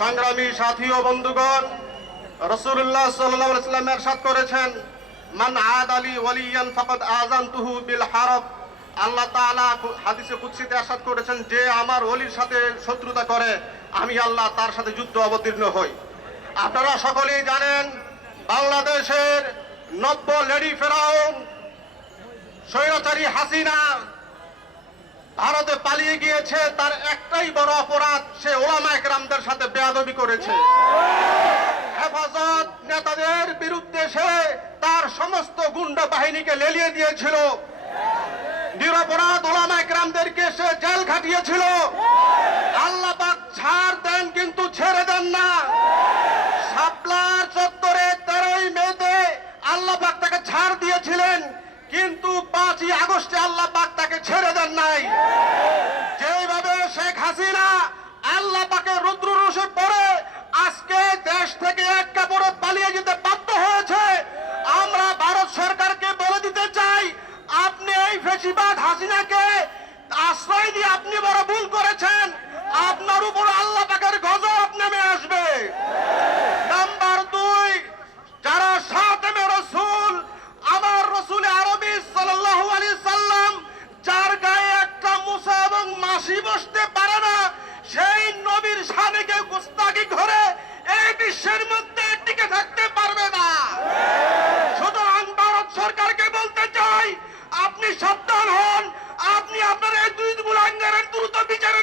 সংগ্রামী সাথী ও বন্ধুগণ রসুল্লাহ সাল্লাহ এরশাদ করেছেন, মান আদ আলী ওয়ালিয়ান ফকত আজান তুহু বিল হারব আল্লাহ তাআলা হাদিসে কুৎসিতে এরশাদ করেছেন, যে আমার ওলির সাথে শত্রুতা করে, আমি আল্লাহ তার সাথে যুদ্ধ অবতীর্ণ হই। আপনারা সকলেই জানেন, বাংলাদেশের নব্য লেডি ফেরাউন, স্বৈরাচারী হাসিনা ভারতে পালিয়ে গিয়েছে, তার একটাই বড় অপরাধ, সে ওলামা একরামদের সাথে বেয়াদবি করেছে। হেফাজত নেতাদের বিরুদ্ধে সে তার সমস্ত গুন্ডা বাহিনীকে লেলিয়ে দিয়েছিল। নিরপরাধ ওলামা একরামদেরকে সে জেল খাটিয়েছিল। আল্লাপাক ছাড় দেন, কিন্তু ছেড়ে দেন না। শাপলার চত্বরে তেরোই মেতে আল্লাহ পাক তাকে ছাড় দিয়েছিলেন, কিন্তু পাঁচই আগস্টে আল্লাহ পাক তাকে ছেড়ে দেন নাই। হাসিনাকে আশ্রয় দিয়ে আপনি বড় ভুল করেছেন। আপনার উপর আল্লাহ পাকের গজব নেমে আসবে। নাম্বার দুই, যারা সাতেমে রসুল, আমার রসুল আরবি সাল্লাহ আলী সাল্লাম, যার গায়ে একটা মুসা এবং মাসি বসতে সাবধান হন। আপনি আপনার এই দুই গুলাঙ্গারের দ্রুত বিচারের